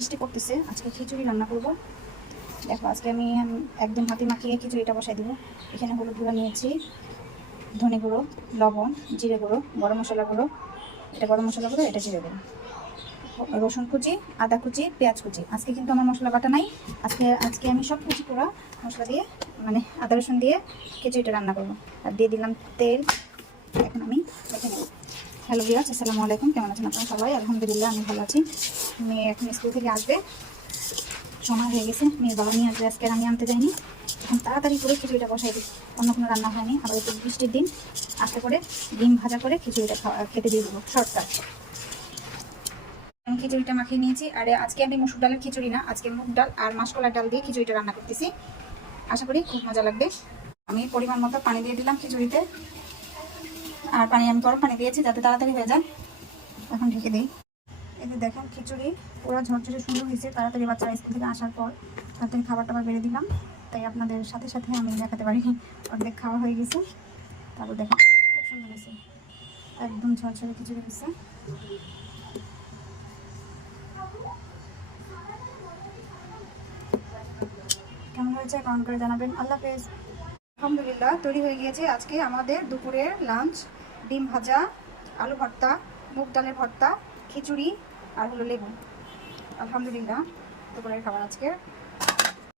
বৃষ্টি পড়তেছে, আজকে খিচুড়ি রান্না করব। দেখো আজকে আমি একদম হাতে মাখিয়ে খিচুড়িটা বসাই দিব। এখানে হলুদ গুঁড়ো নিয়েছি, ধনে গুঁড়ো, লবণ, জিরে গুঁড়ো, গরম মশলা গুঁড়ো, এটা গরম মশলা গুঁড়ো, এটা জিরে গুঁড়ো, রসুন কুচি, আদা কুচি, পেঁয়াজ কুচি। আজকে কিন্তু আমার মশলা বাটা নাই, আজকে আজকে আমি সব কুচি করা মশলা দিয়ে মানে আদা রসুন দিয়ে খিচুড়িটা রান্না করবো। আর দিয়ে দিলাম তেল। এখন আমি দেখে নেব। হ্যালো ভিউয়ার্স, আসসালামু আলাইকুম। কেমন আছেন আপনারা সবাই? আলহামদুলিল্লাহ আমি ভালো আছি। মেয়ে এখন স্কুল থেকে আসবে, সময় হয়ে গেছে। মেয়ের বাবা নিয়ে আসবে, আজকে আমি আনতে যাইনি। এখন তাড়াতাড়ি করে খিচুড়িটা বসাই দিই, অন্য কোনো রান্না হয়নি। আবার একটু বৃষ্টির দিন, আস্তে করে ডিম ভাজা করে খিচুড়িটা খেতে দিয়ে দেবো, শর্টকাট। খিচুড়িটা মাখিয়ে নিয়েছি। আর আজকে আমি মসুর ডালের খিচুড়ি না, আজকে মুগ ডাল আর মাসকলার ডাল দিয়ে খিচুড়িটা রান্না করতেছি। আশা করি খুব মজা লাগবে। আমি পরিমাণ মতো পানি দিয়ে দিলাম খিচুড়িতে, আর পানি আমি গরম পানি দিয়েছি যাতে তাড়াতাড়ি হয়ে যায়। এখন ঢেকে দিই। এই যে দেখেন খিচুড়ি পুরো ঝরঝরে সুন্দর হয়েছে। তাড়াতাড়ি বাচ্চারা স্কুল থেকে আসার পর তাড়াতাড়ি খাবার টাবার বেড়ে দিলাম, তাই আপনাদের সাথে সাথে আমি দেখাতে পারি। অর্ধেক খাওয়া হয়ে গেছে। তারপর দেখেন খুব সুন্দর হয়েছে, একদম ঝরঝরে খিচুড়ি হয়েছে। কেমন হয়েছে কমেন্ট করে জানাবেন। আল্লাহ হাফেজ। আলহামদুলিল্লাহ তৈরি হয়ে গিয়েছে আজকে আমাদের দুপুরের লাঞ্চ। ডিম ভাজা, আলু ভর্তা, মুগ ডালের ভর্তা, খিচুড়ি আর হলো লেবু। আলহামদুলিল্লাহ দুপুরের খাবার আজকে।